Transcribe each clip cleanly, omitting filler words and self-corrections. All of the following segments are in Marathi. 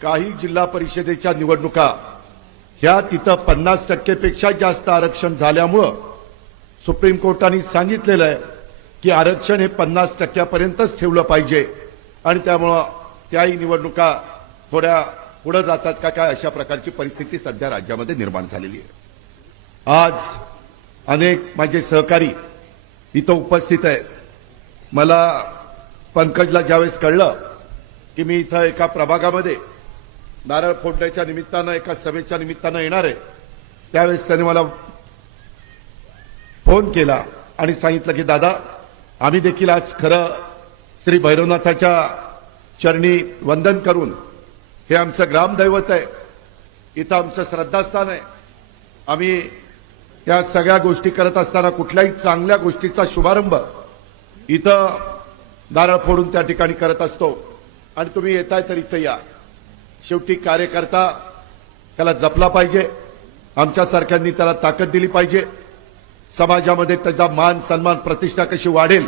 काही जिल्हा परिषदेच्या निवडणुका ह्या तिथं 50% पेक्षा जास्त आरक्षण झाल्यामुळं सुप्रीम कोर्टाने सांगितलेलं आहे की आरक्षण हे 50% ठेवलं पाहिजे आणि त्यामुळं त्याही निवडणुका थोड्या पुढे जातात का काय अशा प्रकारची परिस्थिती सध्या राज्यामध्ये निर्माण झालेली आहे। आज अनेक माझे सहकारी इथं उपस्थित आहेत। मला पंकजला ज्यावेळेस कळलं की मी इथं एका प्रभागामध्ये नारळ फोडण्याच्या निमित्तानं एका सभेच्या निमित्तानं येणार आहे, त्यावेळेस त्याने मला फोन केला आणि सांगितलं की दादा, आम्ही देखील आज खरं श्री भैरवनाथाच्या चरणी वंदन करून, हे आमचं ग्रामदैवत आहे, इथं आमचं श्रद्धास्थान आहे, आम्ही या सगळ्या गोष्टी करत असताना कुठल्याही चांगल्या गोष्टीचा शुभारंभ इथं नारळ फोडून त्या ठिकाणी करत असतो आणि तुम्ही येताय तर इथं या। शेवटी कार्यकर्ता त्याला जपला पाहिजे, आमच्यासारख्यांनी त्याला ताकद दिली पाहिजे, समाजामध्ये त्याचा मान सन्मान प्रतिष्ठा कशी वाढेल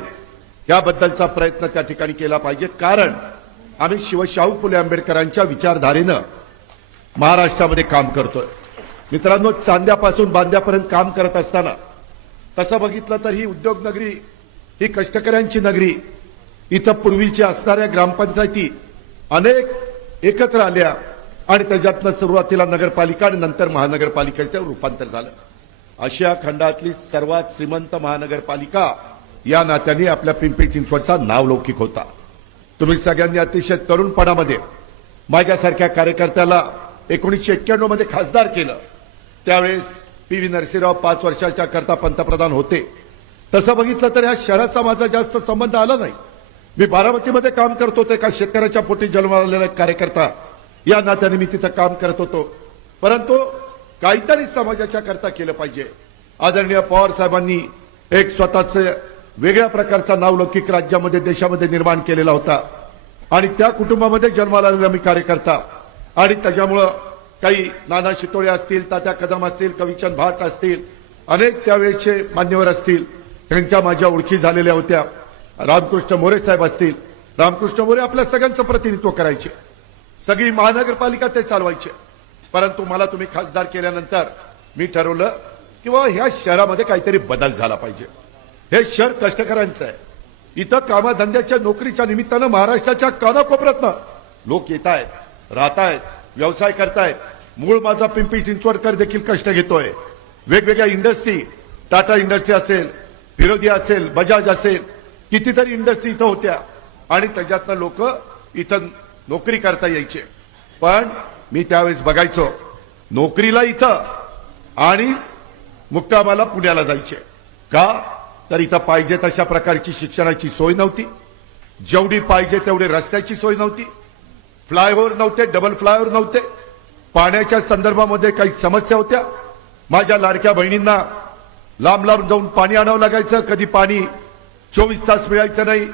याबद्दलचा प्रयत्न त्या ठिकाणी केला पाहिजे। कारण आम्ही शिवशाहू फुले आंबेडकरांच्या विचारधारेनं महाराष्ट्रामध्ये काम करतोय। मित्रांनो, चांद्यापासून बांद्यापर्यंत काम करत असताना तसं बघितलं तर ही उद्योग नगरी, ही कष्टकऱ्यांची नगरी, इथं पूर्वीच्या असणाऱ्या ग्रामपंचायती अनेक एकत्र आल्या आणि त्याच्यातनं सुरुवातीला नगरपालिका आणि नंतर महानगरपालिकेचं रूपांतर झालं। आशिया खंडातली सर्वात श्रीमंत महानगरपालिका या नात्याने आपल्या पिंपरी चिंचवडचा नावलौकिक होता। तुम्ही सगळ्यांनी अतिशय तरुणपणामध्ये माझ्यासारख्या कार्यकर्त्याला 1991 मध्ये खासदार केलं, त्यावेळेस पी.व्ही. नरसिंहराव 5 वर्षाच्या करता पंतप्रधान होते। तसं बघितलं तर या शहराचा माझा जास्त संबंध आला नाही। मी बारामतीमध्ये काम करत होते, का शेतकऱ्याच्या पोटी जन्माला आलेला कार्यकर्ता या नात्याने मी तिथं काम करत होतो, परंतु काहीतरी समाजाच्या करता केलं पाहिजे। आदरणीय पवार साहेबांनी एक स्वतःच वेगळ्या प्रकारचा नावलौकिक राज्यामध्ये देशामध्ये निर्माण केलेला होता आणि त्या कुटुंबामध्ये जन्माला आलेला मी कार्यकर्ता आणि त्याच्यामुळं काही नाना शितोळे असतील, तात्या कदम असतील, कविचंद भाट असतील, अनेक त्यावेळेचे मान्यवर असतील, त्यांच्या माझ्या ओळखी झालेल्या होत्या। रामकृष्ण मोरे साहेब असतील, रामकृष्ण मोरे आपल्या सगळ्यांचं प्रतिनिधित्व करायचे, सगळी महानगरपालिका ते चालवायचे। परंतु मला तुम्ही खासदार केल्यानंतर मी ठरवलं की बाबा ह्या शहरामध्ये काहीतरी बदल झाला पाहिजे। हे शहर कष्टकऱ्यांचं आहे, इथं कामधंद्याच्या नोकरीच्या निमित्तानं महाराष्ट्राच्या कानाकोपऱ्यातनं लोक येत आहेत, राहत आहेत, व्यवसाय करतायत। मूळ माझा पिंपरी चिंचवडकर देखील कष्ट घेतोय। वेगवेगळ्या इंडस्ट्री, टाटा इंडस्ट्री असेल, विरोधी असेल, बजाज असेल, कितीतरी इंडस्ट्री इथं होत्या आणि त्याच्यातनं लोक इथं नोकरी करता यायचे। पण मी त्यावेळेस बघायचो नोकरीला इथं आणि मुक्कामाला पुण्याला जायचे, का तर इथं पाहिजे तशा प्रकारची शिक्षणाची सोय नव्हती, जेवढी पाहिजे तेवढे रस्त्याची सोय नव्हती, फ्लायओव्हर नव्हते, डबल फ्लायओव्हर नव्हते, पाण्याच्या संदर्भामध्ये काही समस्या होत्या। माझ्या लाडक्या बहिणींना लांब लांब जाऊन पाणी आणावं लागायचं, कधी पाणी 24 तास मिळायचं नाही,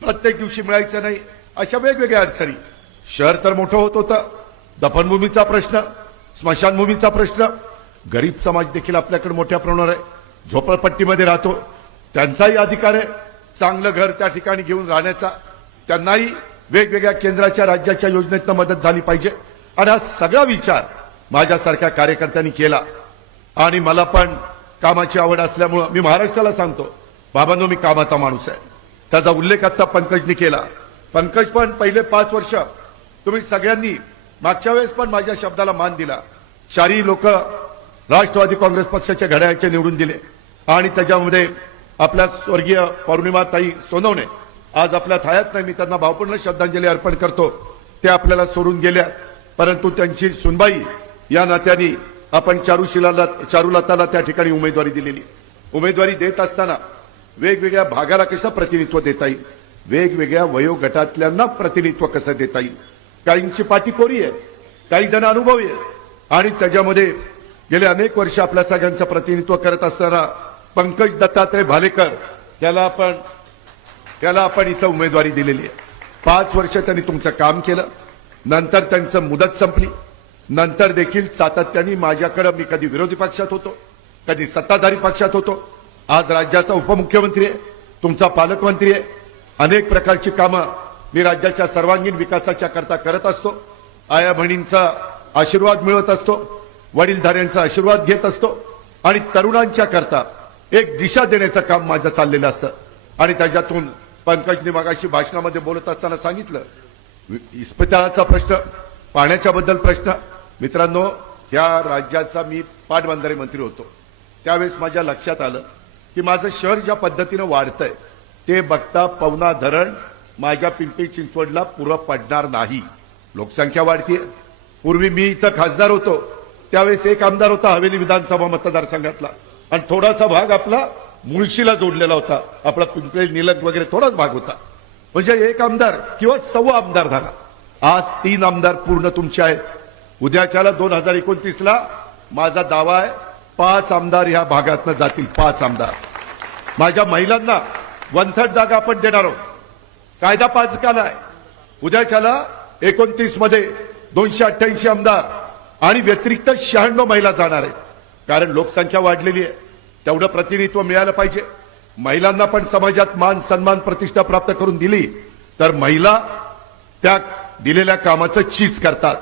प्रत्येक दिवशी मिळायचं नाही, अशा वेगवेगळ्या अडचणी। शहर तर मोठं होत होतं, दफनभूमीचा प्रश्न, स्मशानभूमीचा प्रश्न, गरीब समाज देखील आपल्याकडे मोठ्या प्रमाणावर आहे, झोपडपट्टीमध्ये राहतो, त्यांचाही अधिकार आहे चांगलं घर त्या ठिकाणी घेऊन राहण्याचा, त्यांनाही वेगवेगळ्या केंद्राच्या राज्याच्या योजनेतनं मदत झाली पाहिजे। आणि हा सगळा विचार माझ्यासारख्या कार्यकर्त्यांनी केला आणि मला पण कामाची आवड असल्यामुळं मी महाराष्ट्राला सांगतो, बाबांनो मी कामाचा माणूस आहे। त्याचा उल्लेख आता पंकजनी केला। पंकज पण पहिले 5 वर्ष तुम्ही सगळ्यांनी मागच्या वेळेस पण माझ्या शब्दाला मान दिला, 4 लोक राष्ट्रवादी काँग्रेस पक्षाच्या घड्याळाचे निवडून दिले आणि त्याच्यामध्ये आपल्या स्वर्गीय पौर्णिमाताई सोनवणे आज आपल्यात हयात नाही, मी त्यांना भावपूर्ण श्रद्धांजली अर्पण करतो, ते आपल्याला सोडून गेल्या, परंतु त्यांची सुनबाई या नात्याने आपण चारुलताला त्या ठिकाणी उमेदवारी दिलेली। उमेदवारी देत असताना वेगवेगळ्या भागाला कसं प्रतिनिधित्व देता येईल, वेगवेगळ्या वयोगटातल्यांना प्रतिनिधित्व कसं देता येईल, काहींची पाठी कोरी आहे, काही जण अनुभवी आहेत आणि त्याच्यामध्ये गेले अनेक वर्ष आपल्या सगळ्यांचं प्रतिनिधित्व करत असताना पंकज दत्तात्रय भालेकर त्याला आपण इथं उमेदवारी दिलेली आहे। 5 वर्ष त्यांनी तुमचं काम केलं, नंतर त्यांचं मुदत संपली, नंतर देखील सातत्याने माझ्याकडे मी कधी विरोधी पक्षात होतो, कधी सत्ताधारी पक्षात होतो, आज राज्याचा उपमुख्यमंत्री आहे, तुमचा पालकमंत्री आहे, अनेक प्रकारची कामं मी राज्याच्या सर्वांगीण विकासाच्या करता करत असतो आया बहिणींचा आशीर्वाद मिळवत असतो, वडीलधाऱ्यांचा आशीर्वाद घेत असतो आणि तरुणांच्या करता एक दिशा देण्याचं काम माझं चाललेलं असतं. आणि त्याच्यातून पंकजने मगाशी भाषणामध्ये बोलत असताना सांगितलं, इस्पितळाचा प्रश्न, पाण्याच्या बद्दल प्रश्न. मित्रांनो, या राज्याचा मी पाटबंधारे मंत्री होतो त्यावेळेस माझ्या लक्षात आलं की माझं शहर ज्या पद्धतीनं वाढतंय ते बघता पवना धरण माझ्या पिंपरी चिंचवडला पुरं पडणार नाही. लोकसंख्या वाढतीये. पूर्वी मी इथं खासदार होतो त्यावेळेस एक आमदार होता हवेली विधानसभा मतदारसंघातला आणि थोडासा भाग आपला मुळशीला जोडलेला होता. आपला पिंपरी निलंग वगैरे थोडाच भाग होता. म्हणजे एक आमदार किंवा सव्वा आमदार झाला. आज 3 आमदार पूर्ण तुमचे आहेत. उद्याच्याला 2029ला माझा दावा आहे 5 आमदार ह्या भागातनं जातील. 5 आमदार. माझ्या महिलांना 1/3 जागा आपण देणार आहोत. कायदा 5 काला आहे. उद्याच्याला 29 मध्ये 288 आमदार आणि व्यतिरिक्त 96 महिला जाणार आहेत. कारण लोकसंख्या वाढलेली आहे, तेवढं प्रतिनिधित्व मिळालं पाहिजे. महिलांना पण समाजात मान सन्मान प्रतिष्ठा प्राप्त करून दिली तर महिला त्या दिलेल्या कामाचं चीज करतात.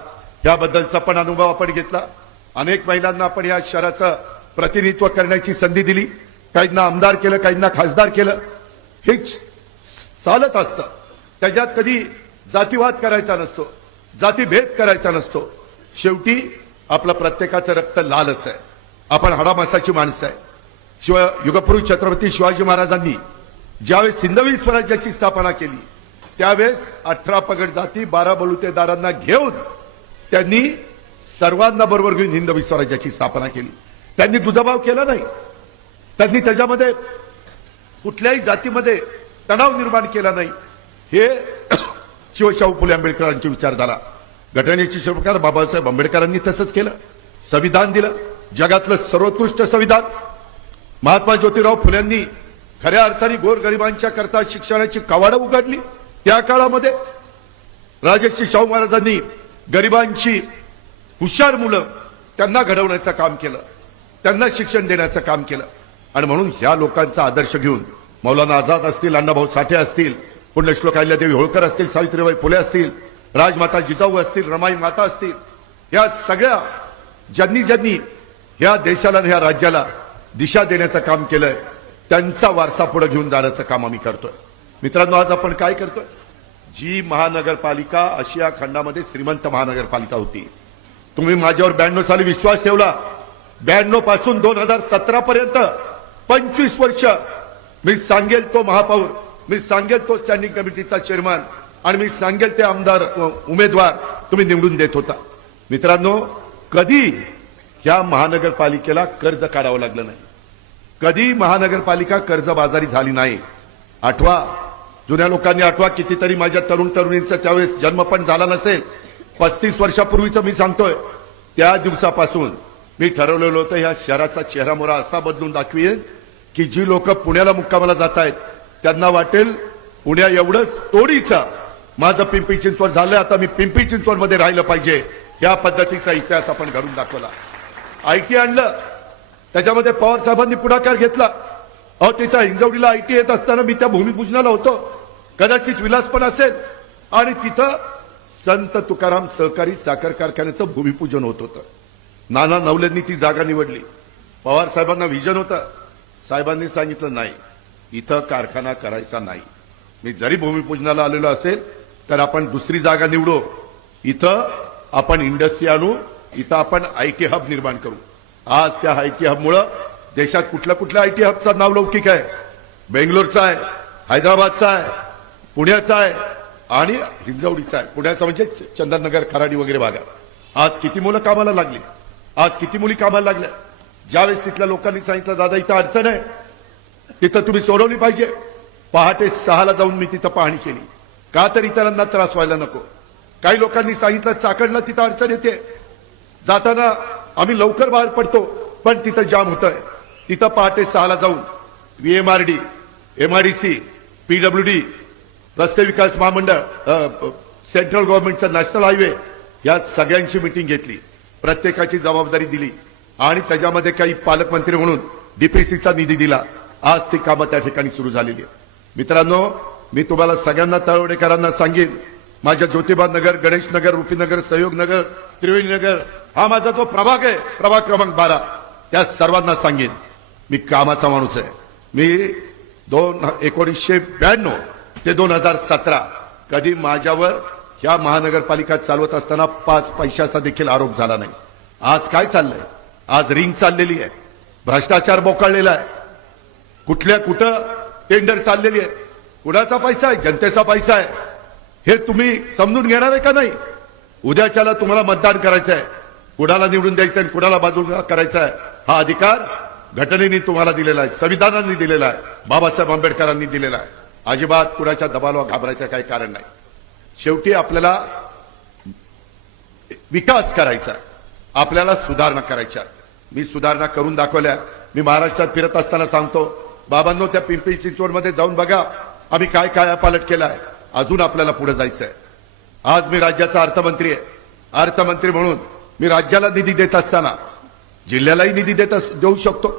याबद्दलचा पण अनुभव आपण घेतला. अनेक महिलांना आपण या शहराचं प्रतिनिधित्व करण्याची संधी दिली. काहींना आमदार केलं, काहींना खासदार केलं. हे चालत असतं. त्याच्यात कधी जातीवाद करायचा नसतो, जातीभेद करायचा नसतो. शेवटी आपलं प्रत्येकाचं रक्त लालच आहे. आपण हाडामासाची माणसं आहे. युगपुरुष छत्रपती शिवाजी महाराजांनी ज्यावेळेस हिंदवी स्वराज्याची स्थापना केली त्यावेळेस 18 पगड जाती 12 बलुतेदारांना घेऊन त्यांनी सर्वांना बरोबर घेऊन हिंदवी स्वराज्याची स्थापना केली. त्यांनी दुजाभाव केला नाही. त्यांनी त्याच्यामध्ये कुठल्याही जातीमध्ये तणाव निर्माण केला नाही. हे शिवशाहू फुले आंबेडकरांची विचारधारा. घटनेचे शिल्पकार बाबासाहेब आंबेडकरांनी तसंच केलं. संविधान दिलं, जगातलं सर्वोत्कृष्ट संविधान. महात्मा ज्योतिराव फुल्यांनी खऱ्या अर्थाने गोरगरिबांच्या करता शिक्षणाची कवाडं उघडली. त्या काळामध्ये राजर्षी शाहू महाराजांनी गरिबांची हुशार मुलं त्यांना घडवण्याचं काम केलं, त्यांना शिक्षण देण्याचं काम केलं. आणि म्हणून ह्या लोकांचा आदर्श घेऊन मौलाना आझाद असतील, अण्णाभाऊ साठे असतील, पुण्यश्लोक अहिल्यादेवी होळकर असतील, सावित्रीबाई फुले असतील, राजमाता जिजाऊ असतील, रमाई माता असतील, या सगळ्या ज्यांनी ज्यांनी ह्या देशाला ह्या राज्याला दिशा देण्याचं काम केलंय त्यांचा वारसा पुढे घेऊन जाण्याचं काम आम्ही करतोय. मित्रांनो, आज आपण काय करतोय? जी महानगरपालिका आशिया खंडामध्ये श्रीमंत महानगरपालिका होती, तुम्ही माझ्यावर 92 साली विश्वास ठेवला. 92 पासून 2017 पर्यंत 25 वर्ष मी सांगेल तो महापौर, मी सांगेल तो स्टँडिंग कमिटीचा चेअरमन आणि मी सांगेल ते आमदार उमेदवार तुम्ही निवडून देत होता. मित्रांनो, कधी या महानगरपालिकेला कर्ज काढावं लागलं नाही. कधी महानगरपालिका कर्जबाजारी झाली नाही. आठवा, जुन्या लोकांनी आठवा, कितीतरी माझ्या तरुण तरुणींचा त्यावेळेस जन्म पण झाला नसेल. 35 वर्षापूर्वीचं मी सांगतोय. त्या दिवसापासून मी ठरवलेलं होतं ह्या शहराचा चेहरामोहरा असा बदलून दाखवेल की जी लोक पुण्याला मुक्कामाला जात आहेत त्यांना वाटेल पुण्या एवढंच तोडीचं माझं पिंपरी चिंचवड झालं, आता मी पिंपरी चिंचवड मध्ये राहिलं पाहिजे. या पद्धतीचा इतिहास आपण घडून दाखवला. आयटी आणलं, त्याच्यामध्ये पवार साहेबांनी पुढाकार घेतला. तिथं हिंजवडीला आयटी येत असताना मी त्या भूमिपूजनाला होतो. कदाचित विलास पण असेल. आणि तिथं संत तुकाराम सहकारी साखर कारखान्याचं भूमिपूजन होत होतं. नाना नवलेंनी ती जागा निवडली. पवार साहेबांना व्हिजन होतं. साहेबांनी सांगितलं नाही, इथं कारखाना करायचा नाही. मी जरी भूमिपूजनाला आलेलो असेल तर आपण दुसरी जागा निवडू, इथं आपण इंडस्ट्री आणू, इथं आपण आयटी हब निर्माण करू. आज त्या आयटी हबमुळं देशात कुठल्या आयटी हबचं नाव लौकिक आहे. बेंगलोरचा आहे, हैदराबादचा आहे, पुण्याचा आहे आणि हिंजवडीचा आहे. पुण्याचा म्हणजे चंदननगर, खराडी वगैरे भागात आज किती मुलं कामाला लागली, आज किती मुली कामाला लागल्या. ज्यावेळेस तिथल्या लोकांनी सांगितलं दादा इथं अडचण आहे, तिथं तुम्ही सोडवली पाहिजे, पहाटे 6ला जाऊन मी तिथं पाहणी केली. का तर इतरांना त्रास व्हायला नको. काही लोकांनी सांगितलं चाकडला तिथं अडचण येते, जाताना आम्ही लवकर बाहेर पडतो पण तिथं जाम होतंय. तिथं पहाटे 6ला जाऊन VMRD, MIDC, PWD, रस्ते विकास महामंडळ, सेंट्रल गव्हर्नमेंटचा नॅशनल हायवे या सगळ्यांची मीटिंग घेतली. प्रत्येकाची जबाबदारी दिली आणि त्याच्यामध्ये काही पालकमंत्री म्हणून DPCचा निधी दिला. आज ती कामं त्या ठिकाणी सुरू झालेली आहे. मित्रांनो, मी तुम्हाला सगळ्यांना तळवडेकरांना सांगेन, माझ्या ज्योतिबा नगर, गणेश नगर, रुपीनगर, सहयोग नगर, त्रिवेणी नगर हा माझा जो प्रभाग आहे, प्रभाग क्रमांक 12, त्या सर्वांना सांगेन मी कामाचा माणूस आहे. मी 1992 ते 2017 कधी माझ्यावर ह्या महानगरपालिका चालवत असताना 5 पैशाचा देखील आरोप झाला नाही. आज काय चाललंय? आज रिंग चाललेली आहे, भ्रष्टाचार बोकाळलेला आहे, कुठल्या कुठं टेंडर चाललेली आहे. कुणाचा पैसा आहे? जनतेचा पैसा आहे. हे तुम्ही समजून घेणार आहे का नाही? उद्याच्याला तुम्हाला मतदान करायचं आहे, कुणाला निवडून द्यायचं आहे, कुणाला बाजूला करायचं आहे, हा अधिकार घटनेने तुम्हाला दिलेला आहे, संविधानाने दिलेला आहे, बाबासाहेब आंबेडकरांनी दिलेला आहे. अजिबात कुणाच्या दबावाला घाबरायचं काही कारण नाही. शेवटी आपल्याला विकास करायचा, आपल्याला सुधारणा करायच्या. मी सुधारणा करून दाखवल्या. मी महाराष्ट्रात फिरत असताना सांगतो, बाबांनो त्या पिंपरी चिंचवडमध्ये जाऊन बघा आम्ही काय काय पालट केला आहे. अजून आपल्याला पुढे जायचं आहे. आज मी राज्याचा अर्थमंत्री आहे. अर्थमंत्री म्हणून मी राज्याला निधी देत असताना जिल्ह्यालाही निधी देऊ शकतो,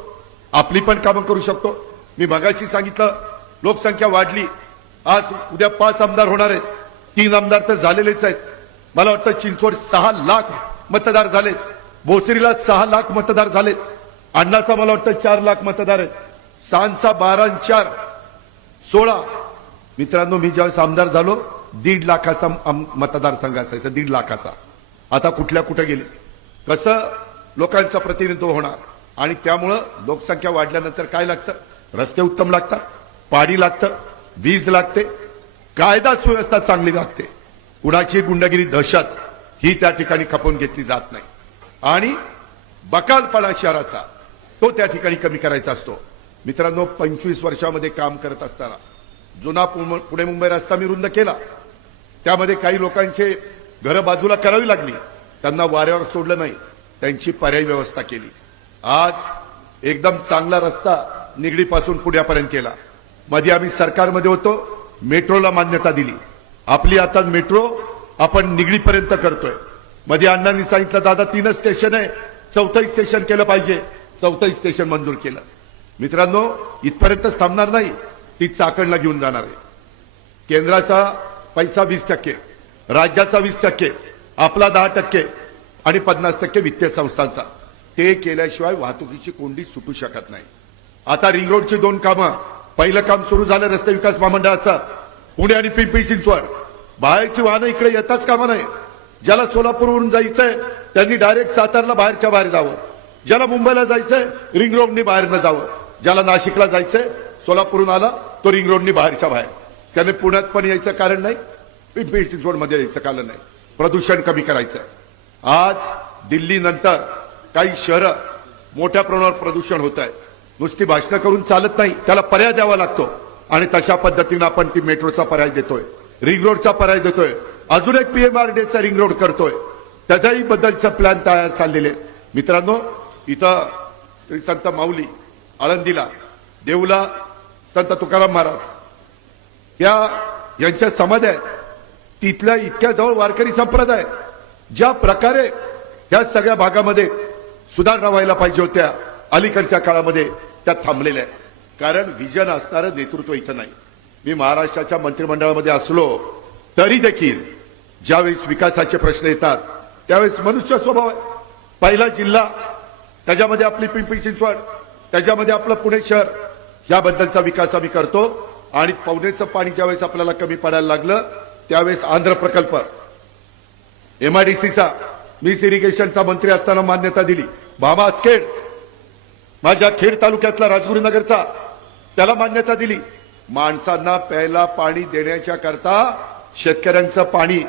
आपली पण कामं करू शकतो. मी मगाशी सांगितलं लोकसंख्या वाढली, आज उद्या 5 आमदार होणार आहेत, 3 आमदार तर झालेलेच आहेत. मला वाटतं चिंचवड 6 लाख मतदार झालेत, भोसरीला 6 लाख मतदार झालेत, अण्णाचा मला वाटतं 4 लाख मतदार आहेत, सांचा 12 आणि 4 16. मित्रांनो, मी ज्यावेळेस आमदार झालो 1.5 लाखाचा मतदारसंघ असायचा, 1.5 लाखाचा. आता कुठे गेले? कसं लोकांचं प्रतिनिधित्व होणार? आणि त्यामुळं लोकसंख्या वाढल्यानंतर काय लागतं? रस्ते उत्तम लागतात, पाणी लागतं, वीज लागते, कायदा सुव्यवस्था चांगली लागते. कुणाची गुंडगिरी, दहशत ही त्या ठिकाणी खपवून घेतली जात नाही. आणि बकालपणा शहराचा तो त्या ठिकाणी कमी करायचा असतो. मित्रांनो, 25 वर्षामध्ये काम करत असताना जुना पुणे मुंबई रस्ता मी रुंद केला. त्यामध्ये काही लोकांचे घरं बाजूला करावी लागली, त्यांना वाऱ्यावर सोडलं नाही, त्यांची पर्यायी व्यवस्था केली. आज एकदम चांगला रस्ता निगडीपासून पुण्यापर्यंत केला. मध्ये आम्ही सरकारमध्ये होतो, मेट्रोला मान्यता दिली. आपली आता मेट्रो आपण निगडीपर्यंत करतोय. मध्ये अण्णांनी सांगितलं, दादा 3च स्टेशन आहे, 4थं स्टेशन केलं पाहिजे. 4थं स्टेशन मंजूर केलं. मित्रांनो, इथपर्यंतच थांबणार नाही, ती चाकणला घेऊन जाणार आहे. केंद्राचा पैसा 20%, राज्याचा 20%, आपला 10% आणि 50% वित्तीय संस्थांचा. ते केल्याशिवाय वाहतुकीची कोंडी सुटू शकत नाही. आता रिंग रोडची 2 कामं, पहिलं काम सुरू झालं रस्ते विकास महामंडळाचं, पुणे आणि पिंपरी चिंचवड. बाहेरची वाहनं इकडे येताच कामा नाही. ज्याला सोलापूरवरून जायचंय त्यांनी डायरेक्ट सातारला बाहेरच्या बाहेर जावं, ज्याला मुंबईला जायचंय रिंग रोडनी बाहेरनं जावं, ज्याला नाशिकला जायचंय सोलापूरहून आला तो रिंग रोडनी बाहेरच्या बाहेर. त्याने पुण्यात पण यायचं कारण नाही, पिंपरी चिंचवडमध्ये यायचं कारण नाही. प्रदूषण कमी करायचं. आज दिल्ली नंतर काही शहरं मोठ्या प्रमाणावर प्रदूषण होत आहे. नुसती भाषणं करून चालत नाही, त्याला पर्याय द्यावा लागतो. आणि तशा पद्धतीनं आपण ती मेट्रोचा पर्याय देतोय, रिंग रोडचा पर्याय देतोय, अजून एक PMRDचा रिंग रोड करतोय. त्याच्याही बद्दलचं प्लॅन तयार चाललेले. मित्रांनो, इथं श्री संत माऊली, आळंदीला देऊला संत तुकाराम महाराज यांच्या समाधी आहेत. तिथल्या इतक्या जवळ वारकरी संप्रदाय. ज्या प्रकारे या सगळ्या भागामध्ये सुधारणा व्हायला पाहिजे होत्या, अलीकडच्या काळामध्ये त्या थांबलेल्या आहेत. कारण विजन असणारं नेतृत्व इथं नाही. मी महाराष्ट्राच्या मंत्रिमंडळामध्ये असलो तरी देखील ज्यावेळेस विकासाचे प्रश्न येतात त्यावेळेस मनुष्य स्वभाव आहे. पहिला जिल्हा, त्याच्यामध्ये आपली पिंपरी चिंचवड, त्याच्यामध्ये आपलं पुणे शहर, याबद्दलचा विकास आम्ही करतो. आणि पावण्याचं पाणी ज्यावेळेस आपल्याला कमी पडायला लागलं त्यावेळेस आंध्र प्रकल्प MIDCचा मीच इरिगेशनचा मंत्री असताना मान्यता दिली. भामा आचखेड, माझ्या खेड तालुक्यातला राजगुरुनगरचा, त्याला मान्यता दिली. माणसांना प्यायला पाणी देण्याच्या करता शेतकऱ्यांचं पाणी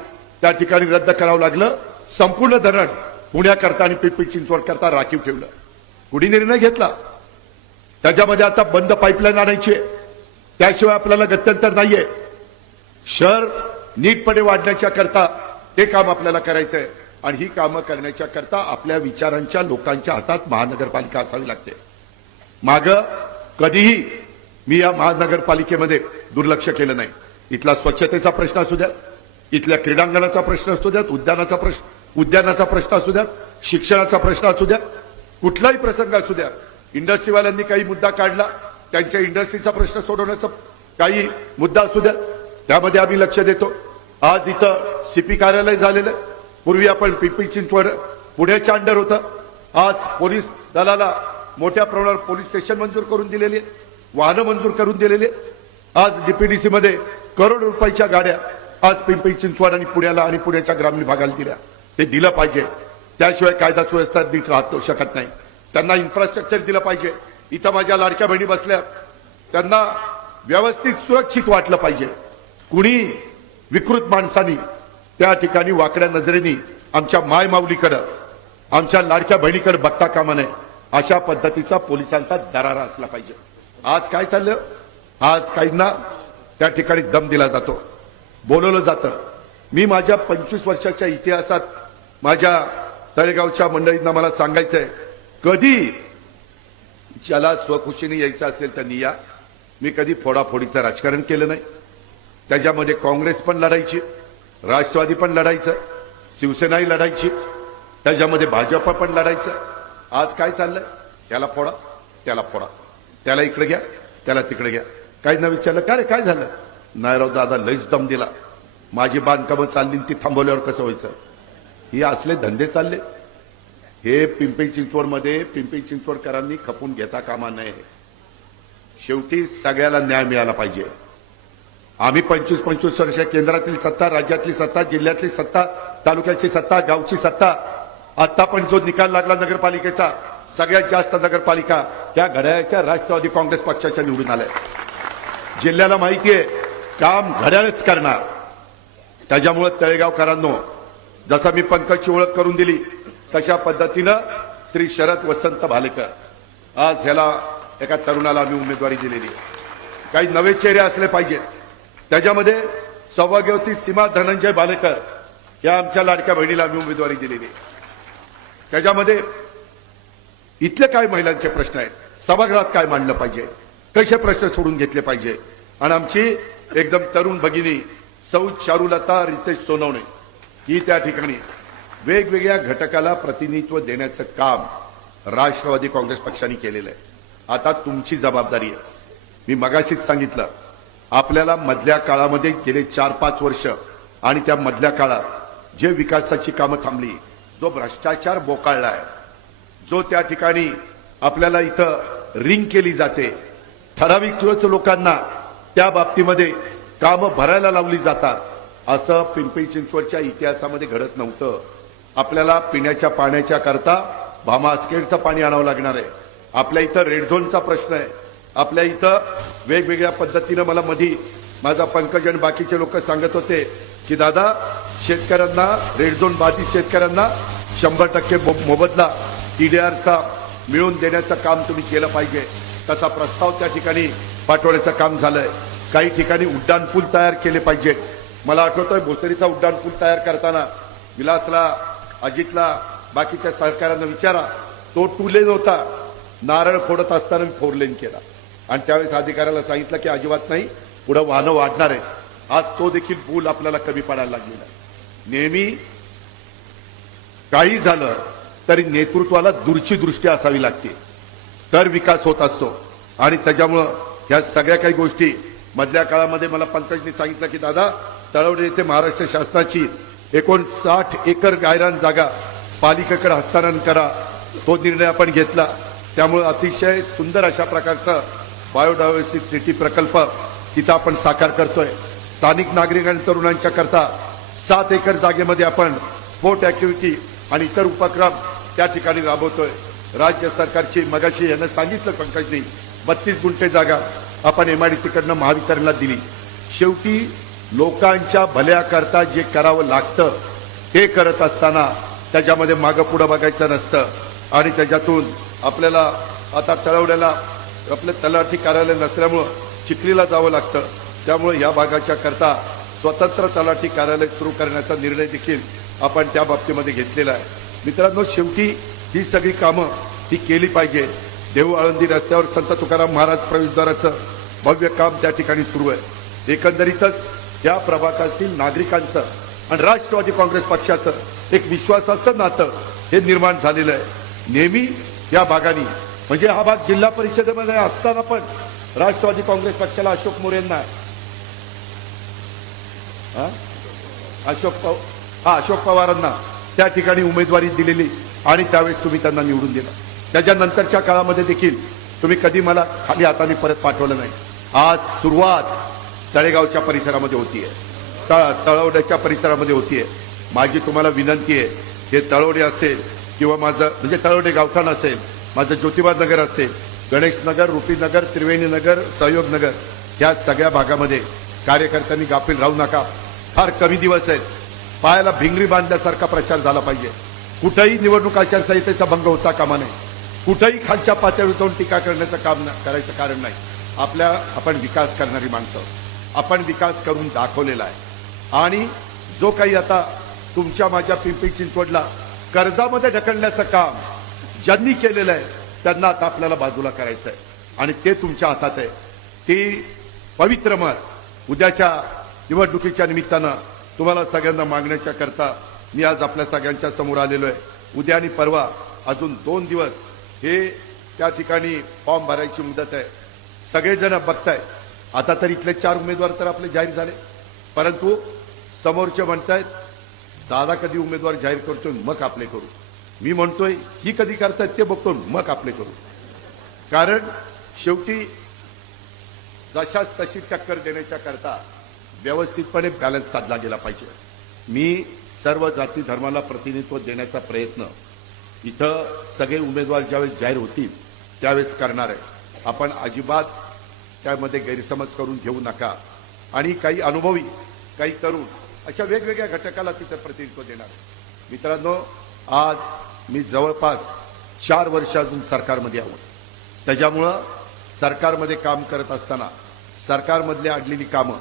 त्या ठिकाणी रद्द करावं लागलं. संपूर्ण धरण पुण्याकरता आणि पिंपरी चिंचवड करता राखीव ठेवलं. कुणी निर्णय घेतला? त्याच्यामध्ये आता बंद पाईपलाईन आणायची, त्याशिवाय आपल्याला गत्यंतर नाहीये. शहर नीटपणे वाढण्याच्या करता ते काम आपल्याला करायचंय. आणि ही कामं करण्याच्या करता आपल्या विचारांच्या लोकांच्या हातात महानगरपालिका असावी लागते. माग कधीही मी या महानगरपालिकेमध्ये दुर्लक्ष केलं नाही. इथला स्वच्छतेचा प्रश्न असू द्या, इथल्या क्रीडांगणाचा प्रश्न असू द्यात, उद्यानाचा प्रश्न असू द्यात, शिक्षणाचा प्रश्न असू द्या, कुठलाही प्रसंग असू द्या. इंडस्ट्रीवाल्यांनी काही मुद्दा काढला, त्यांच्या इंडस्ट्रीचा प्रश्न सोडवण्याचा काही मुद्दा असू द्या, त्यामध्ये आम्ही लक्ष देतो. आज इथं सीपी कार्यालय झालेलं आहे. पूर्वी आपण पिंपरी चिंचवड पुण्याच्या अंडर होतं. आज पोलीस दलाला मोठ्या प्रमाणावर पोलीस स्टेशन मंजूर करून दिलेली आहे, वाहनं मंजूर करून दिलेली आहे. आज डीपीडीसी मध्ये करोड रुपयाच्या गाड्या आज पिंपरी चिंचवड आणि पुण्याला आणि पुण्याच्या ग्रामीण भागाला दिल्या. ते दिलं पाहिजे, त्याशिवाय कायदा सुव्यवस्था नीट राहू शकत नाही. त्यांना इन्फ्रास्ट्रक्चर दिलं पाहिजे. इथं माझ्या लाडक्या बहिणी बसल्या, त्यांना व्यवस्थित सुरक्षित वाटलं पाहिजे. कुणी विकृत माणसांनी त्या ठिकाणी वाकड्या नजरेने आमच्या माय माऊलीकडं, आमच्या लाडक्या बहिणीकडे बघता कामा नये. अशा पद्धतीचा पोलिसांचा दरारा असला पाहिजे. आज काय चाललं? आज काहींना त्या ठिकाणी दम दिला जातो, बोलवलं जातं. मी माझ्या 25 वर्षाच्या इतिहासात माझ्या तळेगावच्या मंडळींना मला सांगायचंय, कधी ज्याला स्वखुशीने यायचं असेल त्यांनी या. मी कधी फोडाफोडीचं राजकारण केलं नाही. त्याच्यामध्ये काँग्रेस पण लढायची, राष्ट्रवादी पण लढायचं, शिवसेनाही लढायची, त्याच्यामध्ये भाजप पण लढायचं. आज काय चाललंय? त्याला फोडा, त्याला फोडा, त्याला इकडे घ्या, त्याला तिकडे घ्या. काही न विचारलं का रे काय झालं? नाही राव दादा, लईच दम दिला, माझी बांधकामं चालली ती थांबवल्यावर कसं व्हायचं? हे असले धंदे चालले. हे पिंपरी चिंचवडमध्ये पिंपरी चिंचवडकरांनी खपून घेता कामा नये. शेवटी सगळ्याला न्याय मिळाला पाहिजे. आम्ही 25 वर्ष केंद्रातील सत्ता, राज्यातली सत्ता, जिल्ह्यातली सत्ता, तालुक्याची सत्ता, गावची सत्ता, आता पण जो निकाल लागला नगरपालिकेचा, सगळ्यात जास्त नगरपालिका त्या घड्याळाच्या राष्ट्रवादी काँग्रेस पक्षाच्या निवडून आल्या. जिल्ह्याला माहिती आहे काम घड्याळच करणार. त्याच्यामुळे तळेगावकरांनो, जसा मी पंकजची ओळख करून दिली तशा पद्धतीनं श्री शरद वसंत भालेकर, आज ह्याला एका तरुणाला आम्ही उमेदवारी दिलेली आहे. काही नवे चेहरे असले पाहिजेत. त्याच्यामध्ये सौभाग्यवती सीमा धनंजय भालेकर या आमच्या लाडक्या बहिणीला आम्ही उमेदवारी दिलेली आहे. त्याच्यामध्ये इथले काय महिलांचे प्रश्न आहेत, सभागृहात काय मांडलं पाहिजे, कसे प्रश्न सोडून घेतले पाहिजे. आणि आमची एकदम तरुण भगिनी सौ चारुलता रितेश सोनवणे ही त्या ठिकाणी वेगवेगळ्या घटकाला प्रतिनिधित्व देण्याचं काम राष्ट्रवादी काँग्रेस पक्षाने केलेलं आहे. आता तुमची जबाबदारी आहे. मी मगाशीच सांगितलं, आपल्याला मधल्या काळामध्ये गेले 4-5 वर्ष आणि त्या मधल्या काळात जे विकासाची कामं थांबली, जो भ्रष्टाचार बोकाळलाय, जो त्या ठिकाणी आपल्याला इथं रिंग केली जाते, ठराविक लोकांना त्या बाबतीमध्ये कामं भरायला लावली जातात, असं पिंपरी चिंचवडच्या इतिहासामध्ये घडत नव्हतं. आपल्याला पिण्याच्या पाण्याच्या करता भामास्केडचं पाणी आणावं लागणार आहे. आपल्या इथं रेड झोनचा प्रश्न आहे. आपल्या इथं वेगवेगळ्या पद्धतीनं मला मधी माझा पंकज आणि बाकीचे लोक सांगत होते की दादा, शेतकऱ्यांना रेड झोन बाधित शेतकऱ्यांना 100% मोबदला TDRचा मिळवून देण्याचं काम तुम्ही केलं पाहिजे. तसा प्रस्ताव त्या ठिकाणी पाठवण्याचं काम झालंय. काही ठिकाणी उड्डाणपूल तयार केले पाहिजे. मला आठवतंय भोसरीचा उड्डाणपूल तयार करताना विलासला, अजितला, बाकीच्या सहकाऱ्यांना विचारा, तो 2 लेन होता. नारळ फोडत असताना मी 4 लेन केला आणि त्यावेळेस अधिकाऱ्याला सांगितलं की अजिबात नाही, पुढे वाहनं वाढणार आहे. आज तो देखील पूल आपल्याला कमी पडायला लागलेला आहे. नेहमी काही झालं तरी नेतृत्वाला दूरची दृष्टी असावी लागते, तर विकास होत असतो. आणि त्याच्यामुळं ह्या सगळ्या काही गोष्टी मधल्या काळामध्ये मला पंकजनी सांगितलं की दादा, तळवडे येथे महाराष्ट्र शासनाची 59 एकर गायरान जागा पालिकेकडे हस्तांतरण करा, तो निर्णय आपण घेतला. त्यामुळे अतिशय सुंदर अशा प्रकारचा बायोडायव्हर्सिटी सिटी प्रकल्प तिथं आपण साकार करतोय. स्थानिक नागरिक आणि तरुणांच्या करता 7 एकर जागेमध्ये आपण स्पोर्ट ऍक्टिव्हिटी आणि इतर उपक्रम त्या ठिकाणी राबवतोय. राज्य सरकारची मगाशी यांना सांगितलं पंकजनी 32 गुंठे जागा आपण MIDC कडनं महावितरणला दिली. शेवटी लोकांच्या भल्याकरता जे करावं लागतं ते करत असताना त्याच्यामध्ये मागं पुढं बघायचं नसतं. आणि त्याच्यातून आपल्याला आता तळवड्याला आपलं तलाठी कार्यालय नसल्यामुळं चिखलीला जावं लागतं. त्यामुळे या भागाच्या करता स्वतंत्र तलाठी कार्यालय सुरू करण्याचा निर्णय देखील आपण त्या बाबतीमध्ये घेतलेला आहे. मित्रांनो, शेवटी ही सगळी कामं ही केली पाहिजे. देहू आळंदी रस्त्यावर संत तुकाराम महाराज प्रवेशद्वाराचं भव्य काम त्या ठिकाणी सुरू आहे. एकंदरीतच या प्रभागातील नागरिकांचं आणि राष्ट्रवादी काँग्रेस पक्षाचं एक विश्वासाचं नातं हे निर्माण झालेलं आहे. नेहमी या भागाने, म्हणजे हा भाग जिल्हा परिषदेमध्ये असताना पण राष्ट्रवादी काँग्रेस पक्षाला अशोक मोरेंना अशोक पवारांना त्या ठिकाणी उमेदवारी दिलेली आणि त्यावेळेस तुम्ही त्यांना निवडून दिलं. त्याच्यानंतरच्या काळामध्ये देखील तुम्ही कधी मला खाली हाताने परत पाठवलं नाही. आज सुरुवात तळेगावच्या परिसरामध्ये होतीये, तळवड्याच्या परिसरामध्ये होतीये. माझी तुम्हाला विनंती आहे, हे तळवडे असेल किंवा माझं म्हणजे तळवडे गावठाण असेल, माझं ज्योतिबा नगर असेल, गणेश नगर, रुपी नगर, त्रिवेणी नगर, सहयोग नगर, या सगळ्या भागामध्ये कार्यकर्त्यांनी गाफील राहू नका. फार कमी दिवस आहेत, पायाला भिंगरी बांधल्यासारखा प्रचार झाला पाहिजे. कुठेही निवडणूक आचारसंहितेचा भंग होता कामा नये. कुठेही खालच्या पातळीवर जाऊन टीका करण्याचं काम करायचं कारण नाही. आपण विकास करणारी माणसं, आपण विकास करून दाखवलेला आहे. आणि जो काही आता तुमच्या माझ्या पिंपरी चिंचवडला कर्जामध्ये ढकलण्याचं काम ज्यांनी केलेलं आहे त्यांना आता आपल्याला बाजूला करायचं आहे आणि ते तुमच्या हातात आहे. ती पवित्र मत उद्याच्या निवडणुकीच्या निमित्तानं तुम्हाला सगळ्यांना मागण्याच्या करता मी आज आपल्या सगळ्यांच्या समोर आलेलो आहे. उद्या आणि परवा अजून 2 दिवस हे त्या ठिकाणी फॉर्म भरायची मुदत आहे. सगळेजण बघताय. आता तर इथले 4 उमेदवार तर आपले जाहीर झाले, परंतु समोरचे म्हणतायत दादा कधी उमेदवार जाहीर करतोय मग आपले करू. मी म्हणतोय ही कधी करतायत ते बघतो मग आपले करू. कारण शेवटी जशाच तशी टक्कर देण्याच्या करता व्यवस्थितपणे बॅलन्स साधला गेला पाहिजे. मी सर्व जाती धर्माला प्रतिनिधित्व देण्याचा प्रयत्न इथं सगळे उमेदवार ज्यावेळेस जाहीर होतील त्यावेळेस करणार आहे. आपण अजिबात त्यामध्ये गैरसमज करून घेऊ नका. आणि काही अनुभवी, काही तरुण अशा वेगवेगळ्या घटकाला तिथं प्रतिनिधित्व देणार आहे. मित्रांनो, आज मी जवळपास 4 वर्ष अजून सरकारमध्ये आहोत. त्याच्यामुळं सरकारमध्ये काम करत असताना सरकारमधली अडलेली कामं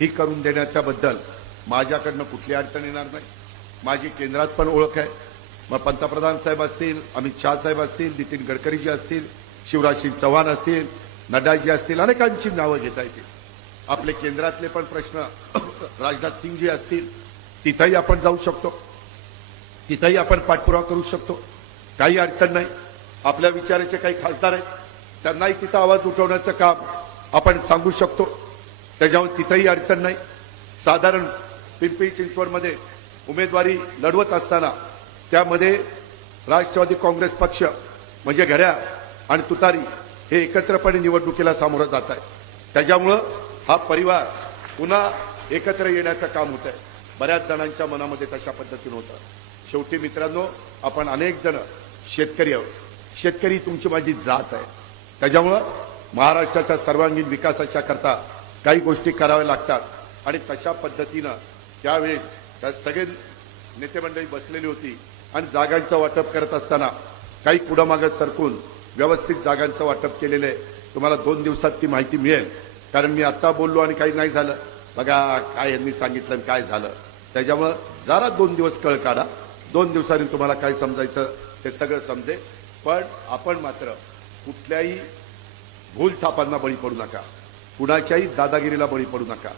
ही करून देण्याच्या बद्दल माझ्याकडनं कुठली अडचण येणार नाही. माझी केंद्रात पण ओळख आहे. मग पंतप्रधान साहेब असतील, अमित शहा साहेब असतील, नितीन गडकरीजी असतील, शिवराज सिंग चौहान असतील, नड्डाजी असतील, अनेकांची नावं घेता येतील. आपले केंद्रातले पण प्रश्न राजनाथ सिंगजी असतील, तिथंही आपण जाऊ शकतो, तिथंही आपण पाठपुरावा करू शकतो. काही अडचण नाही. आपल्या विचाराचे काही खासदार आहेत, त्यांनाही तिथं आवाज उठवण्याचं काम आपण सांगू शकतो. त्याच्यामुळे तिथंही अडचण नाही. साधारण पिंपरी चिंचवडमध्ये उमेदवारी लढवत असताना त्यामध्ये राष्ट्रवादी काँग्रेस पक्ष म्हणजे घड्याळ आणि तुतारी हे एकत्रपणे निवडणुकीला सामोरं जात आहे. त्याच्यामुळं हा परिवार पुन्हा एकत्र येण्याचं काम होत आहे. बऱ्याच जणांच्या मनामध्ये तशा पद्धतीनं होतं. शेवटी मित्रांनो, आपण अनेक जण शेतकरी आहोत. शेतकरी तुमची माझी जात आहे. त्याच्यामुळं महाराष्ट्राच्या सर्वांगीण विकासाच्या करता काही गोष्टी कराव्या लागतात आणि तशा पद्धतीनं त्यावेळेस त्या सगळे नेते मंडळी बसलेली होती आणि जागांचं वाटप करत असताना काही पुढं मागं सरकून व्यवस्थित जागांचं वाटप केलेलं आहे. तुम्हाला 2 दिवसात ती माहिती मिळेल. कारण मी आता बोललो आणि काही नाही झालं. बघा काय यांनी सांगितलं आणि काय झालं. त्याच्यामुळं जरा 2 दिवस कळ काढा. 2 दिवसांनी तुम्हाला काय समजायचं ते सगळं समजेल. पण आपण मात्र कुठल्याही भूलथापांना बळी पडू नका, कुणाच्याही दादागिरीला बळी पडू नका,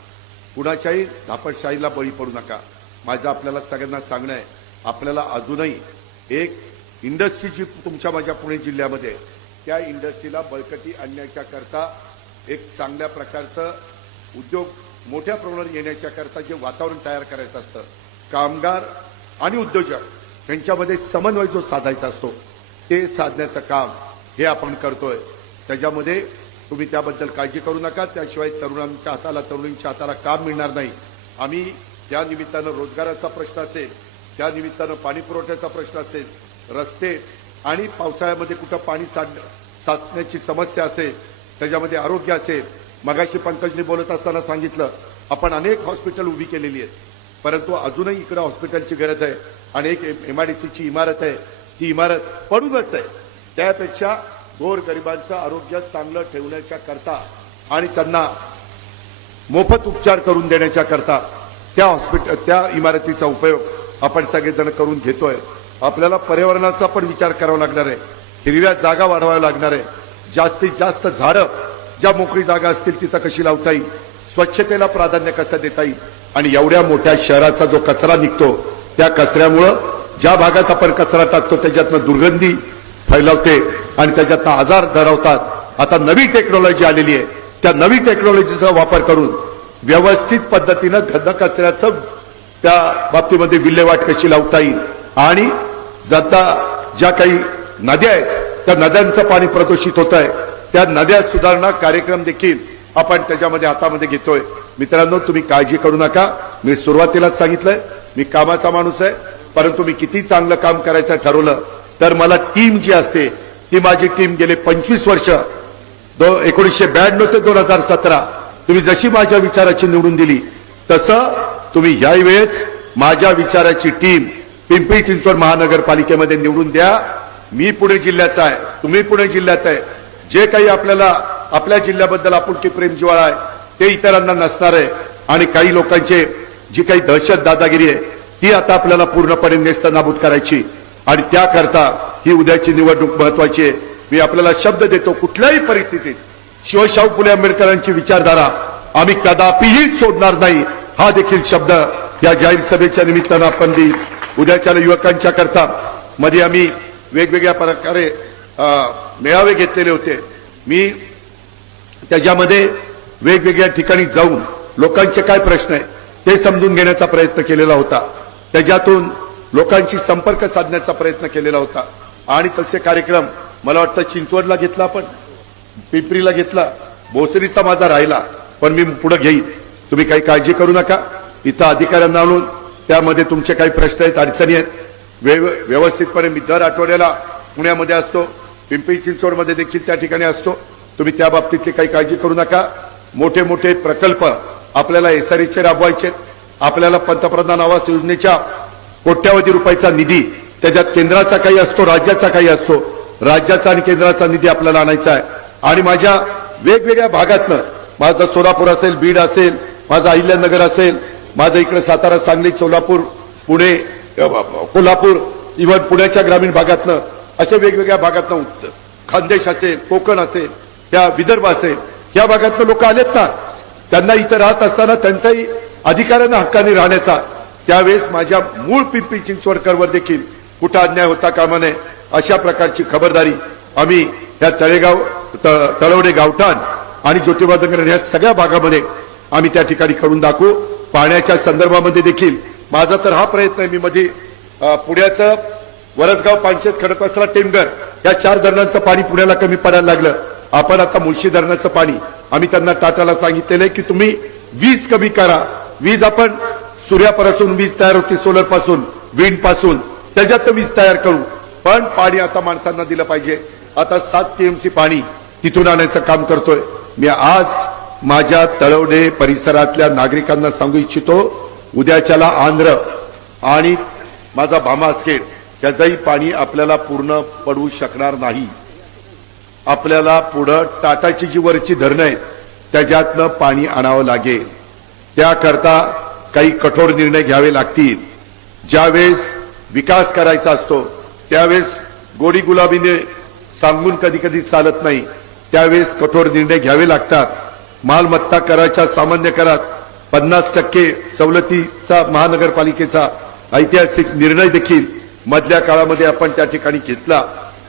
कुणाच्याही धापटशाहीला बळी पडू नका. माझं आपल्याला सगळ्यांना सांगणं आहे, आपल्याला अजूनही एक इंडस्ट्री जी तुमच्या माझ्या पुणे जिल्ह्यामध्ये, त्या इंडस्ट्रीला बळकटी आणण्याच्या करता एक चांगल्या प्रकारचं उद्योग मोठ्या प्रमाणात येण्याच्या करता जे वातावरण तयार करायचं असतं, कामगार आणि उद्योजक यांच्यामध्ये समन्वय जो साधायचा असतो ते साधण्याचं काम हे आपण करतोय. त्याच्यामध्ये तुम्ही त्याबद्दल काळजी करू नका. त्याशिवाय तरुणांच्या हाताला, तरुणींच्या हाताला काम मिळणार नाही. आम्ही त्या निमित्तानं रोजगाराचा प्रश्न असेल, त्या निमित्तानं पाणी पुरवठ्याचा प्रश्न असेल, रस्ते आणि पावसाळ्यामध्ये कुठं पाणी साचण्याची समस्या असेल, त्याच्यामध्ये आरोग्य असेल. मगाशी पंकजने बोलत असताना सांगितलं आपण अनेक हॉस्पिटल उभी केलेली आहेत, परंतु अजूनही इकडे हॉस्पिटलची गरज आहे. आणि एक MIDCची इमारत आहे, ती इमारत पडूनच आहे. त्यापेक्षा गोरगरिबांचं आरोग्य चांगलं ठेवण्याच्या करता आणि त्यांना मोफत उपचार करून देण्याच्या करता त्या इमारतीचा उपयोग आपण सगळेजण करून घेतोय. आपल्याला पर्यावरणाचा पण विचार करावा लागणार आहे. हिरव्या जागा वाढवाव्या लागणार आहे. जास्तीत जास्त झाडं ज्या मोकळी जागा असतील तिथं कशी लावता येईल, स्वच्छतेला प्राधान्य कसं देता येईल. आणि एवढ्या मोठ्या शहराचा जो कचरा निघतो त्या कचऱ्यामुळं ज्या भागात आपण कचरा टाकतो त्याच्यातनं दुर्गंधी फैलावते आणि त्याच्यातनं आजार धरवतात. आता नवी टेक्नॉलॉजी आलेली आहे, त्या नवी टेक्नॉलॉजीचा वापर करून व्यवस्थित पद्धतीनं घन कचऱ्याचं त्या बाबतीमध्ये विल्हेवाट कशी लावता येईल आणि जाता ज्या काही नद्या आहेत त्या नद्यांचं पाणी प्रदूषित होत आहे त्या नद्या सुधारणा कार्यक्रम देखील आपण त्याच्यामध्ये हातामध्ये घेतोय. मित्रांनो, तुम्ही काळजी करू नका. मी सुरुवातीलाच सांगितलंय मी कामाचा माणूस आहे, परंतु मी किती चांगलं काम करायचं ठरवलं तर मला टीम जी असते ती माझी टीम गेले 25 वर्ष 1992 ते 2017 तुम्ही जशी माझ्या विचाराची निवडून दिली तसं तुम्ही याही वेळेस माझ्या विचाराची टीम पिंपरी चिंचवड महानगरपालिकेमध्ये निवडून द्या. मी पुणे जिल्ह्याचा आहे, तुम्ही पुणे जिल्ह्यात आहे. जे काही आपल्याला आपल्या जिल्ह्याबद्दल आपुलकी प्रेम जिव्हाळा आहे ते इतरांना नसणार आहे आणि काही लोकांचे जी काही दहशत दादागिरी आहे ती आता आपल्याला पूर्णपणे नेस्तनाबूत करायची आणि त्याकरता ही उद्याची निवडणूक महत्वाची आहे. मी आपल्याला शब्द देतो कुठल्याही परिस्थितीत शिवशाहू फुले आंबेडकरांची विचारधारा आम्ही कदापिही सोडणार नाही. हा देखील शब्द या जाहीर सभेच्या निमित्तानं आपण देईल. उद्याच्या युवकांच्या करता मध्ये आम्ही वेगवेगळ्या प्रकारे मेळावे घेतलेले होते. मी त्याच्यामध्ये वेगवेगळ्या ठिकाणी जाऊन लोकांचे काय प्रश्न आहे ते समजून घेण्याचा प्रयत्न केलेला होता. त्याच्यातून लोकांशी संपर्क साधण्याचा प्रयत्न केलेला होता आणि तसे कार्यक्रम मला वाटतं चिंचवडला घेतला, आपण पिंपरीला घेतला, भोसरीचा माझा राहिला, पण मी पुढे घेईन. तुम्ही काही काळजी करू नका. इथं अधिकाऱ्यांना आणून त्यामध्ये तुमचे काही प्रश्न आहेत, अडचणी आहेत, व्यवस्थितपणे मी दर आठवड्याला पुण्यामध्ये असतो, पिंपरी चिंचवडमध्ये देखील त्या ठिकाणी असतो. तुम्ही त्या बाबतीतली काही काळजी करू नका. मोठे मोठे प्रकल्प आपल्याला एसआरईचे राबवायचे, आपल्याला पंतप्रधान आवास योजनेच्या कोट्यावधी रुपयाचा निधी त्याच्यात केंद्राचा काही असतो, राज्याचा काही असतो, राज्याचा आणि केंद्राचा निधी आपल्याला आणायचा आहे. आणि माझ्या वेगवेगळ्या भागातनं माझं सोलापूर असेल, बीड असेल, माझं अहिल्यानगर असेल, माझं इकडे सातारा, सांगली, सोलापूर, पुणे, कोल्हापूर, इव्हन पुण्याच्या ग्रामीण भागातनं अशा वेगवेगळ्या भागातनं खानदेश असेल, कोकण असेल, त्या विदर्भ असेल, या भागातनं लोक आलेत ना, त्यांना इथं राहत असताना त्यांचाही अधिकारानं हक्काने राहण्याचा, त्यावेळेस माझ्या मूळ पिंपरी चिंचवडकरवर देखील कुठं अन्याय होता कामा नये अशा प्रकारची खबरदारी आम्ही या तळवडे गावठाण आणि ज्योतिबा नगर या सगळ्या भागामध्ये आम्ही त्या ठिकाणी करून दाखवू. पाण्याच्या संदर्भामध्ये देखील माझा तर हा प्रयत्न आहे. मी मध्ये पुण्याचं वरसगाव, पानशेत, खडकवासला, टेमघर या 4 धरणांचं पाणी पुण्याला कमी पडायला लागलं. आपण आता मुळशी धरणाचं पाणी आम्ही त्यांना टाटाला सांगितलेलं आहे की तुम्ही वीज कमी करा. वीज आपण सूर्यापासून वीज तयार होती, सोलर पासून, विंड पासून, त्याच्यात वीज तयार करू, पण पाणी आता माणसांना दिलं पाहिजे. आता 7 TMC पाणी तिथून आणायचं काम करतोय. मी आज माझ्या तळवडे परिसरातल्या नागरिकांना सांगू इच्छितो, उद्याच्याला आंध्र आणि माझा भामासखेड त्याचंही पाणी आपल्याला पूर्ण पडू शकणार नाही. आपल्याला पुढं टाटाची जी वरची धरणं आहेत त्याच्यातनं पाणी आणावं लागेल. त्याकरता काही कठोर निर्णय घ्यावे लागतील. ज्यावेळेस विकास करायचा असतो त्यावेळेस गोडी गुलाबीने सांगून कधी कधी चालत नाही, त्यावेळेस कठोर निर्णय घ्यावे लागतात. मालमत्ता कराच्या सामान्य करात 50% सवलतीचा महानगरपालिकेचा ऐतिहासिक निर्णय देखील मधल्या काळामध्ये आपण त्या ठिकाणी घेतला.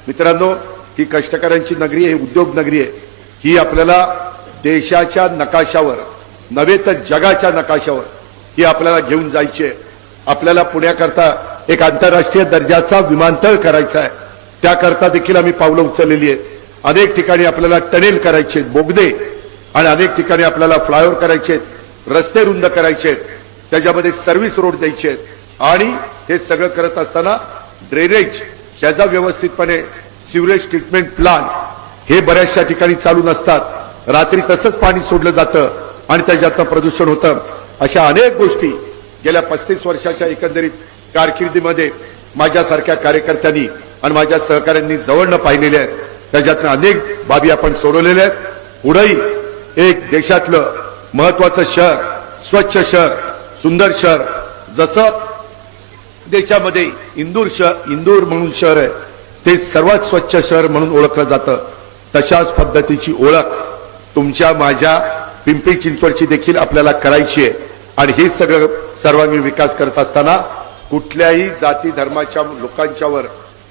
मित्रांनो, ही कष्टकऱ्यांची नगरी आहे, उद्योग नगरी आहे. ही आपल्याला देशाच्या नकाशावर नव्हे तर जगाच्या नकाशावर ही आपल्याला घेऊन जायची आहे. आपल्याला पुण्याकरता एक आंतरराष्ट्रीय दर्जाचा विमानतळ करायचा आहे. त्याकरता देखील आम्ही पावलं उचललेली आहेत. अनेक ठिकाणी आपल्याला टनेल करायचे, बोगदे, आणि अनेक ठिकाणी आपल्याला फ्लायओव्हर करायचे, रस्ते रुंद करायचे, त्याच्यामध्ये सर्व्हिस रोड द्यायचे आणि हे सगळं करत असताना ड्रेनेज ह्याचा व्यवस्थितपणे सिवरेज ट्रीटमेंट प्लांट हे बऱ्याचशा ठिकाणी चालू नसतात. रात्री तसंच पाणी सोडलं जातं आणि त्याच्यातनं प्रदूषण होतं. अशा अनेक गोष्टी गेल्या 35 वर्षाच्या एकंदरीत कारकिर्दीमध्ये माझ्यासारख्या कार्यकर्त्यांनी आणि माझ्या सहकाऱ्यांनी जवळनं पाहिलेल्या आहेत. त्याच्यातनं अनेक बाबी आपण सोडवलेल्या आहेत. पुढेही एक देशातलं महत्वाचं शहर, स्वच्छ शहर, सुंदर शहर, जसं देशामध्ये इंदूर म्हणून शहर आहे ते सर्वात स्वच्छ शहर म्हणून ओळखलं जातं, तशाच पद्धतीची ओळख तुमच्या माझ्या पिंपरी चिंचवडची देखील आपल्याला करायची आहे. आणि हे सगळं सर्वांगीण विकास करत असताना कुठल्याही जाती धर्माच्या लोकांच्यावर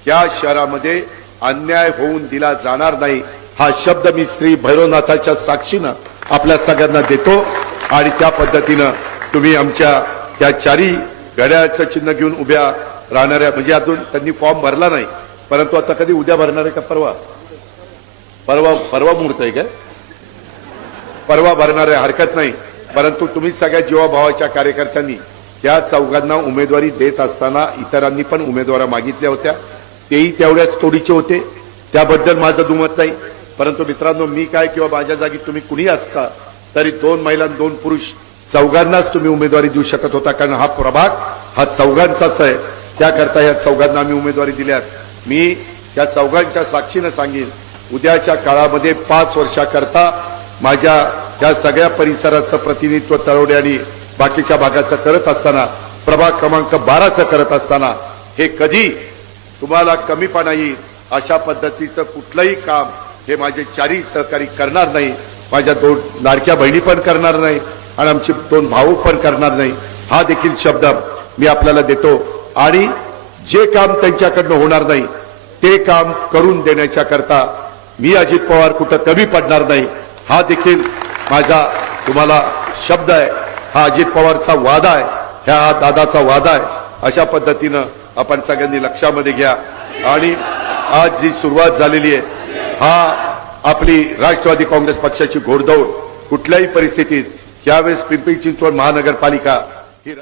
या शहरामध्ये अन्याय होऊन दिला जाणार नाही, हा शब्द मी श्री भैरवनाथाच्या साक्षीनं आपल्या सगळ्यांना देतो. आणि त्या पद्धतीनं तुम्ही आमच्या या 4 घड्याळाचं चिन्ह घेऊन उभ्या राहणाऱ्या, म्हणजे अजून त्यांनी फॉर्म भरला नाही, परंतु आता कधी उद्या भरणार आहे का परवा? परवा मुहूर्त आहे काय? परवा भरणार आहे, हरकत नाही. परंतु तुम्ही सगळ्या जीवाभावाच्या कार्यकर्त्यांनी त्या चौघांना उमेदवारी देत असताना इतरांनी पण उमेदवारी मागितल्या होत्या, तेही तेवढ्याच तोडीचे होते, त्याबद्दल माझं दुमत नाही. परंतु मित्रांनो, मी काय किंवा माझ्या जागी तुम्ही कुणी असता तरी 2 महिला 2 पुरुष चौघांनाच तुम्ही उमेदवारी देऊ शकत होता, कारण हा प्रभाग हा चौघांचाच आहे. त्याकरता या चौघांना आम्ही उमेदवारी दिल्यात. मी या चौघांच्या साक्षीनं सांगेन, उद्याच्या काळामध्ये 5 वर्षाकरता माझ्या त्या सगळ्या परिसराचं प्रतिनिधित्व तळवडे आणि बाकीच्या भागाचं करत असताना, प्रभाग क्रमांक 12चं करत असताना, हे कधी तुम्हाला कमीपणा येईल अशा पद्धतीचं कुठलंही काम हे माझे 4ही सहकारी करणार नाही. माझ्या 2 लाडक्या बहिणी पण करणार नाही आणि आमचे 2 भाऊ पण करणार नाही. हा देखील शब्द मी आपल्याला देतो. आणि जे काम त्यांच्याकडनं होणार नाही ते काम करून देण्याच्या करता मी अजित पवार कुठं कमी पडणार नाही, हा देखील माझा तुम्हाला शब्द आहे. हा अजित पवारचा वादा आहे, हा दादाचा वादा आहे. अशा पद्धतीनं आपण सगळ्यांनी लक्षामध्ये घ्या. आणि आज जी सुरुवात झालेली आहे, हा आपली राष्ट्रवादी काँग्रेस पक्षाची घोडदौड कुठल्याही परिस्थितीत यावेळेस पिंपरी चिंचवड महानगरपालिका ही